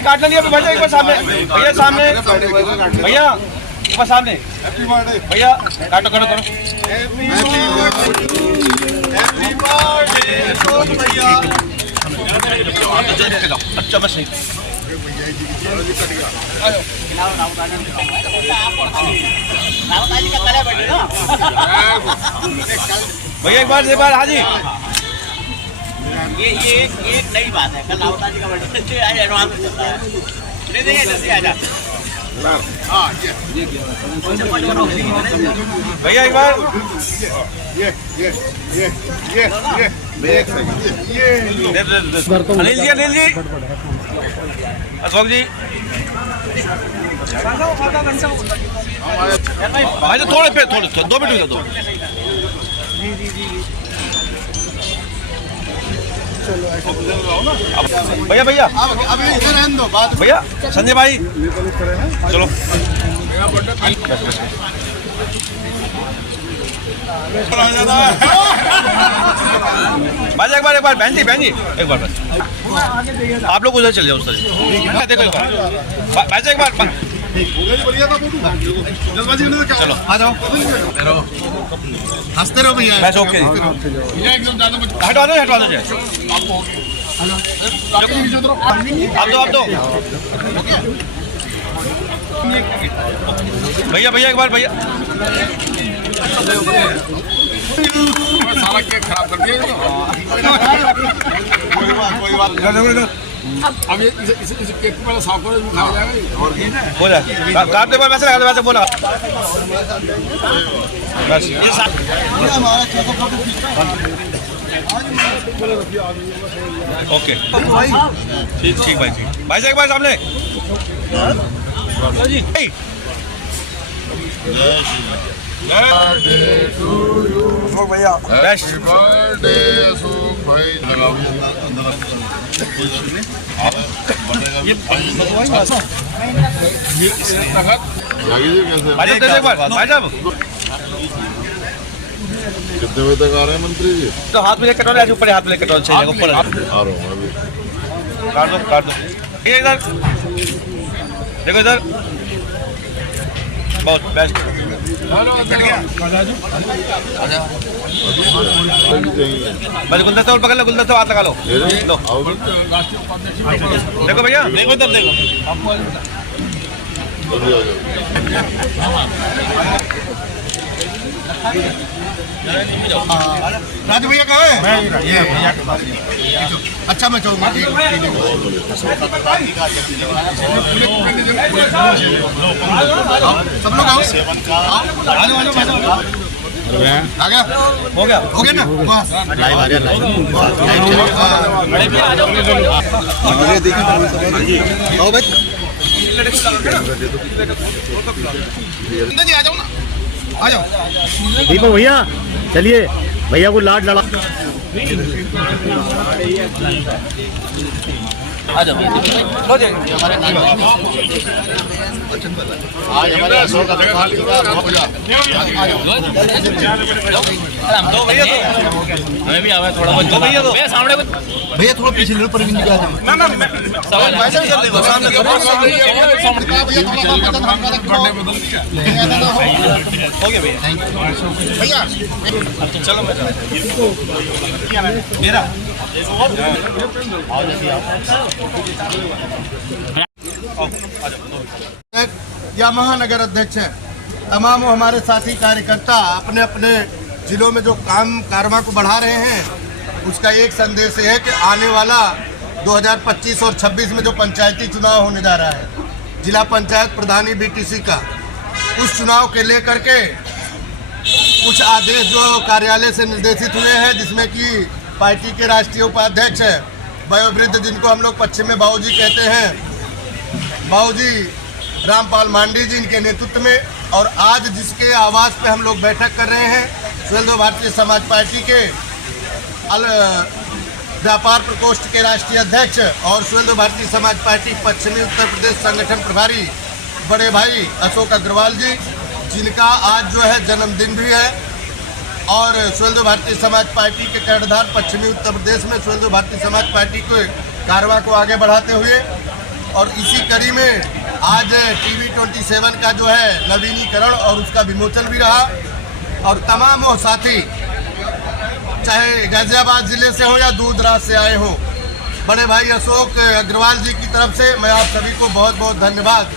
काट लिया भैया, एक बार सामने भैया, सामने भैया, एक बार सामने भैया, काटो काटो काटो। अच्छा बस भैया, एक बार हाजी। ये एक नई बात है। कल रावता जी का बर्थडे आज एडवांस में चलता है। ले देंगे जल्दी आ जा। भैया एक बार अनिल जी अशोक जी भाई, थोड़े पे थोड़े 2 मिनट दो। भैया भैया अभी इधर रहने दो बात। भैया, संजय भाई चलो। बस एक बार बहन जी एक बार बस आप लोग उधर चले जाओ। सर देखो एक बार चलो आ जाओ, हंसते रहो भैया। बस ओके, हटवा दो आप दो भैया एक बार भैया। सारा केक खराब कर दिया। अब इसे केक को पहले साफ करो, खाया जाएगा। बोला काट दे, वैसे लगा दे, वैसे बोला बस ये ओके ठीक भाई से एक बार सामने जी। भैया कितने बजे तक आ रहे हैं मंत्री जी? तो हाथ में लेकर कटोरे, आज ऊपर हाथ में लेकर कटोरे चाहिए ऊपर। आ रहा हूँ अभी। काट दो इधर देखो, इधर बहुत बेस्ट। बस गुलदस्ता और पकड़ लो, गुलदस्ता हाथ लगा लो। देखो भैया, देखो इधर देखो। राजू भैया कहाँ है? अच्छा मैं चाहूँगा सब लोग आओ। आ गया हो गया ना बस। लाइव आ रहा भाई, आ जाओ ना, आ जाओ दीपक भैया। चलिए भैया को लाड लड़ा। आ जाओ आज हमारे अशोक का खाली भैया थोड़ा भैया सामने भैया थोड़ा पीछे लो, पर नहीं जाए हो गया भैया। चलो मेरा या महानगर अध्यक्ष हैं, तमाम हमारे साथी कार्यकर्ता अपने अपने जिलों में जो काम कारवा को बढ़ा रहे हैं, उसका एक संदेश है कि आने वाला 2025 और 26 में जो पंचायती चुनाव होने जा रहा है, जिला पंचायत प्रधानी BTC का, उस चुनाव के लेकर के कुछ आदेश जो कार्यालय से निर्देशित हुए हैं, जिसमें कि पार्टी के राष्ट्रीय उपाध्यक्ष वयोवृद्ध, जिनको हम लोग पश्चिम में बाबूजी कहते हैं, बाबूजी रामपाल मांडी जी, इनके नेतृत्व में, और आज जिसके आवास पे हम लोग बैठक कर रहे हैं, सुहेलदेव भारतीय समाज पार्टी के व्यापार प्रकोष्ठ के राष्ट्रीय अध्यक्ष और सुहेलदेव भारतीय समाज पार्टी पश्चिमी उत्तर प्रदेश संगठन प्रभारी बड़े भाई अशोक अग्रवाल जी, जिनका आज जो है जन्मदिन भी है, और सुहेलदेव भारतीय समाज पार्टी के कर्णधार पश्चिमी उत्तर प्रदेश में सुहेलदेव भारतीय समाज पार्टी के कारवा को आगे बढ़ाते हुए और इसी कड़ी में आज टीवी 27 का जो है नवीनीकरण और उसका विमोचन भी रहा। और तमाम वो साथी चाहे गाजियाबाद ज़िले से हो या दूर दराज से आए हों, बड़े भाई अशोक अग्रवाल जी की तरफ से मैं आप सभी को बहुत बहुत धन्यवाद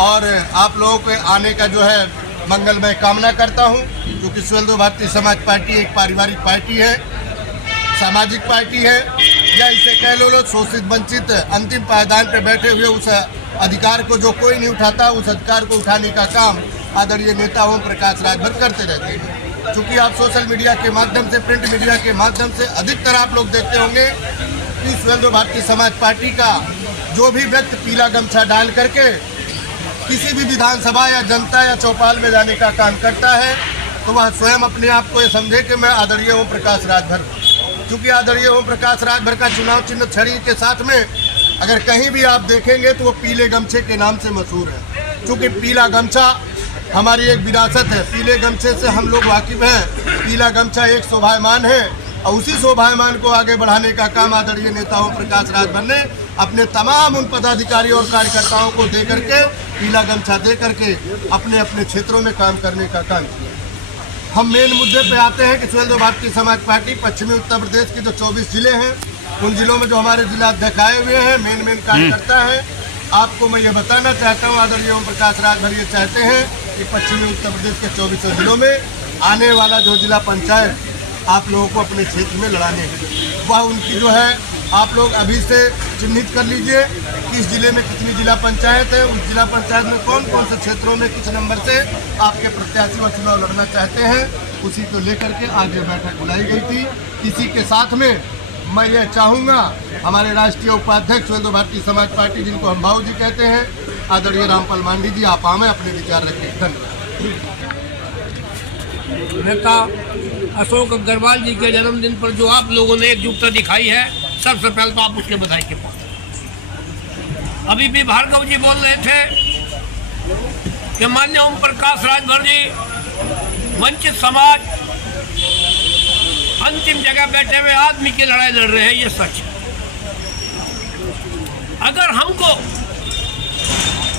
और आप लोगों के आने का जो है मंगलमय कामना करता हूं। क्योंकि सुहेलदेव भारतीय समाज पार्टी एक पारिवारिक पार्टी है, सामाजिक पार्टी है, या इसे कह लो शोषित वंचित अंतिम पायदान पर बैठे हुए उस अधिकार को जो कोई नहीं उठाता, उस अधिकार को उठाने का काम आदरणीय नेता ओम प्रकाश राजभर करते रहते हैं। चूँकि आप सोशल मीडिया के माध्यम से, प्रिंट मीडिया के माध्यम से अधिकतर आप लोग देखते होंगे कि सुहेलदेव भारतीय समाज पार्टी का जो भी व्यक्ति पीला गमछा डाल करके किसी भी विधानसभा या जनता या चौपाल में जाने का काम करता है तो वह स्वयं अपने आप को ये समझे कि मैं आदरणीय ओम प्रकाश राजभर, क्योंकि आदरणीय ओम प्रकाश राजभर का चुनाव चिन्ह छड़ी के साथ में अगर कहीं भी आप देखेंगे तो वो पीले गमछे के नाम से मशहूर है। क्योंकि पीला गमछा हमारी एक विरासत है, पीले गमछे से हम लोग वाकिफ हैं। पीला गमछा एक शोभायमान है और उसी शोभायमान को आगे बढ़ाने का काम आदरणीय नेता ओम प्रकाश राजभर ने अपने तमाम उन पदाधिकारियों और कार्यकर्ताओं को दे करके, पीला गमछा दे करके अपने अपने क्षेत्रों में काम करने का काम किया। हम मेन मुद्दे पे आते हैं कि सुहेलदेव भारतीय समाज पार्टी पश्चिमी उत्तर प्रदेश के जो 24 जिले हैं, उन जिलों में जो हमारे जिला अध्यक्ष आए हुए हैं, मेन कार्यकर्ता हैं, आपको मैं ये बताना चाहता हूँ आदरणीय ओम प्रकाश राजभर ये चाहते हैं कि पश्चिमी उत्तर प्रदेश के 24 जिलों में आने वाला जो जिला पंचायत आप लोगों को अपने क्षेत्र में लड़ाने हैं, वह उनकी जो है आप लोग अभी से चिन्हित कर लीजिए कि इस जिले में कितनी जिला पंचायत है, उस जिला पंचायत में कौन कौन से क्षेत्रों में किस नंबर से आपके प्रत्याशी व चुनाव लड़ना चाहते हैं। उसी को लेकर के आज ये बैठक बुलाई गई थी। इसी के साथ में मैं ये चाहूँगा हमारे राष्ट्रीय उपाध्यक्ष सुहेलदेव भारतीय समाज पार्टी, जिनको हम भाऊ जी कहते हैं, आदरणीय रामपाल मांडी जी, आप आए अपने विचार रखें। धन्यवाद। नेता अशोक अग्रवाल जी के जन्मदिन पर जो आप लोगों ने एकजुटता दिखाई है, सबसे पहले तो आप उसके बधाई के पात्र। अभी भी भार्गव जी बोल रहे थे कि माननीय ओम प्रकाश राजभर जी वंचित समाज अंतिम जगह बैठे हुए आदमी की लड़ाई लड़ रहे हैं, ये सच है। अगर हमको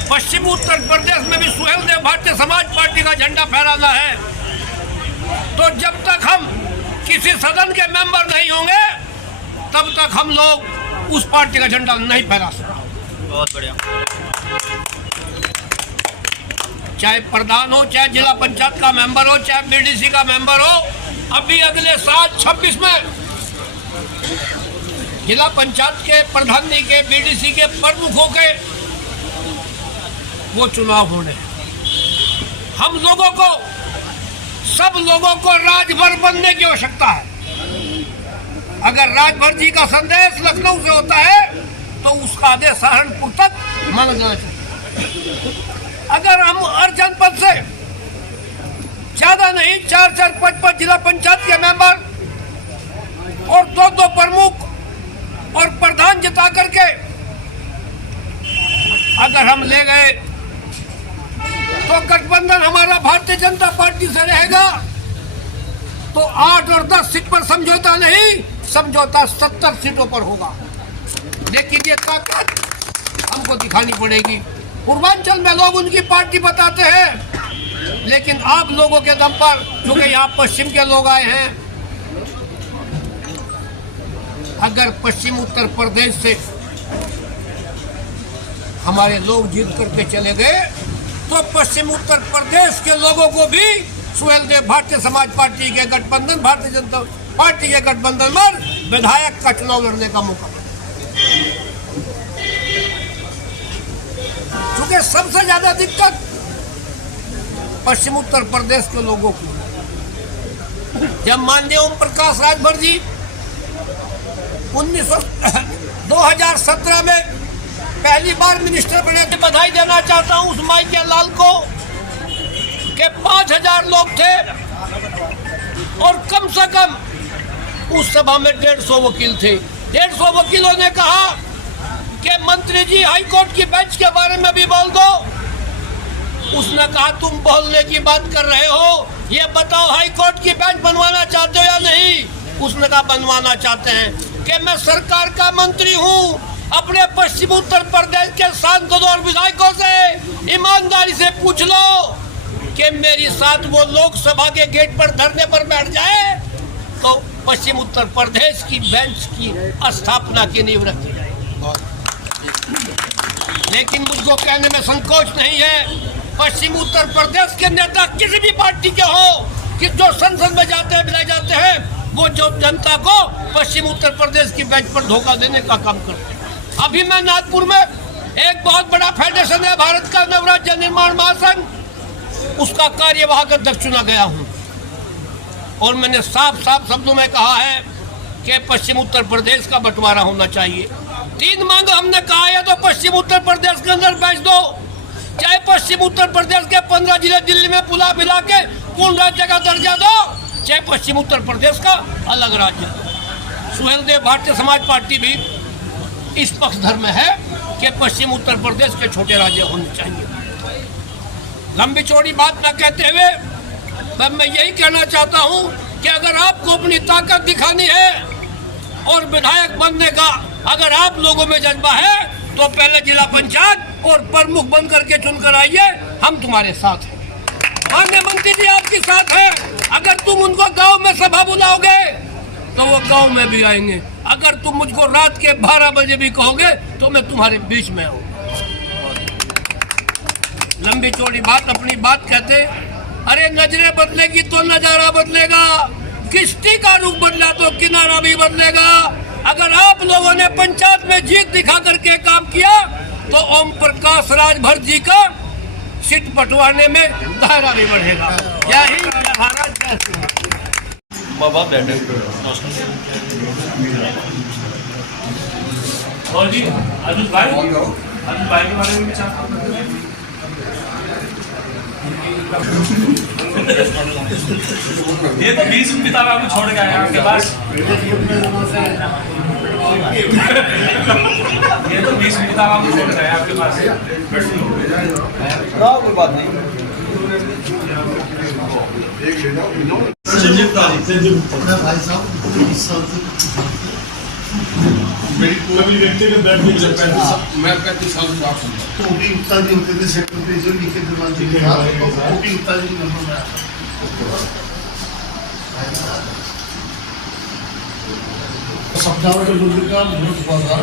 पश्चिमी उत्तर प्रदेश में भी सुहेलदेव भारतीय समाज पार्टी का झंडा फहराना है तो जब तक हम किसी सदन के मेंबर नहीं होंगे तब तक हम लोग उस पार्टी का झंडा नहीं फहरा सकते। बहुत बढ़िया। चाहे प्रधान हो, चाहे जिला पंचायत का मेंबर हो, चाहे बीडीसी का मेंबर हो, अभी अगले साल 26 में जिला पंचायत के प्रधानी के, बीडीसी के प्रमुखों के वो चुनाव होने। हम लोगों को, सब लोगों को राजभर बनने की आवश्यकता है। अगर राजभर जी का संदेश लखनऊ से होता है तो उसका आदेश सहारनपुर तक माना जाना चाहिए। अगर हम हर जनपद से ज्यादा नहीं 4-4, 5-5 जिला पंचायत के मेंबर और 2-2 प्रमुख और प्रधान जिता करके अगर हम ले गए तो गठबंधन हमारा भारतीय जनता पार्टी से रहेगा तो 8 और 10 सीट पर समझौता नहीं, समझौता 70 सीटों पर होगा। लेकिन ये ताकत हमको दिखानी पड़ेगी। पूर्वांचल में लोग उनकी पार्टी बताते हैं, लेकिन आप लोगों के दम पर, क्योंकि यहाँ पश्चिम के लोग आए हैं, अगर पश्चिम उत्तर प्रदेश से हमारे लोग जीत करके चले गए तो पश्चिम उत्तर प्रदेश के लोगों को भी सुहेलदेव भारतीय समाज पार्टी के गठबंधन, भारतीय जनता पार्टी के गठबंधन में विधायक का चुनाव लड़ने का मौका। क्योंकि सबसे ज्यादा दिक्कत पश्चिम उत्तर प्रदेश के लोगों को। जब माननीय ओम प्रकाश राजभर जी 2017 में पहली बार मिनिस्टर बने थे, बधाई देना चाहता हूं उस माई के लाल को कि 5000 लोग थे और कम से कम उस सभा में 150 वकील थे। 150 वकीलों ने कहा कि मंत्री जी हाई कोर्ट की बेंच के बारे में भी बोल दो। उसने कहा तुम बोलने की बात कर रहे हो, ये बताओ हाई कोर्ट की बेंच बनवाना चाहते हो या नहीं। उसने कहा बनवाना चाहते हैं। कि मैं सरकार का मंत्री हूँ, अपने पश्चिम उत्तर प्रदेश के सांसदों और विधायकों से ईमानदारी से पूछ लो कि मेरी साथ वो लोकसभा के गेट पर धरने पर बैठ जाए तो पश्चिम उत्तर प्रदेश की बेंच की स्थापना की नींव रखी जाएगी। लेकिन मुझको कहने में संकोच नहीं है, पश्चिम उत्तर प्रदेश के नेता किसी भी पार्टी के हो कि जो संसद में जाते हैं बुलाए जाते हैं, वो जो जनता को पश्चिम उत्तर प्रदेश की बेंच पर धोखा देने का काम करते हैं। अभी मैं नागपुर में एक बहुत बड़ा फेडरेशन है भारत का नवराज्य निर्माण महासंघ, उसका कार्यवाहक अध्यक्ष चुना गया हूँ और मैंने साफ साफ शब्दों में कहा है कि पश्चिम उत्तर प्रदेश का बंटवारा होना चाहिए। 3 मांग हमने कहा है तो पश्चिम उत्तर प्रदेश के अंदर बेच दो, चाहे पश्चिम उत्तर प्रदेश के 15 जिले दिल्ली में पुला मिला के पूर्ण राज्य का दर्जा दो, चाहे पश्चिम उत्तर प्रदेश का अलग राज्य। सुहेल देव भारतीय समाज पार्टी भी इस पक्षधर में है कि पश्चिम उत्तर प्रदेश के छोटे राज्य होने चाहिए। लंबी चौड़ी बात न कहते हुए तब मैं यही कहना चाहता हूं कि अगर आपको अपनी ताकत दिखानी है और विधायक बनने का अगर आप लोगों में जज्बा है तो पहले जिला पंचायत और प्रमुख बन करके चुनकर आइए, हम तुम्हारे साथ हैं। माननीय मंत्री जी आपके साथ हैं। अगर तुम उनको गांव में सभा बुलाओगे तो वो गांव में भी आएंगे। अगर तुम मुझको रात के 12 बजे भी कहोगे तो मैं तुम्हारे बीच में आऊँ। लंबी चौड़ी बात अपनी बात कहते, अरे नजरें बदलेगी तो नजारा बदलेगा, किश्ती का रुख बदला तो किनारा भी बदलेगा। अगर आप लोगों ने पंचायत में जीत दिखा करके काम किया तो ओम प्रकाश राजभर जी का सीट बंटवाने में दायरा भी बढ़ेगा। जय हिंद, जय भारत, जय सिंह। और जी आजुष भाई के बारे में ये तो 20 किताब आपको छोड़ के आया आपके पास। ये तो 20 किताब आपको छोड़ के आया आपके पास। कोई बात नहीं। भाई साहब मेरी कोई व्यक्तिगत बैठ नहीं सकता है। मैं 35 साल से आप तो भी उत्तर जी होते थे सेक्टर पे जो लिखे थे वो भी उत्तर जी नंबर में सप्ताह के दूसरे का बहुत हुआ था।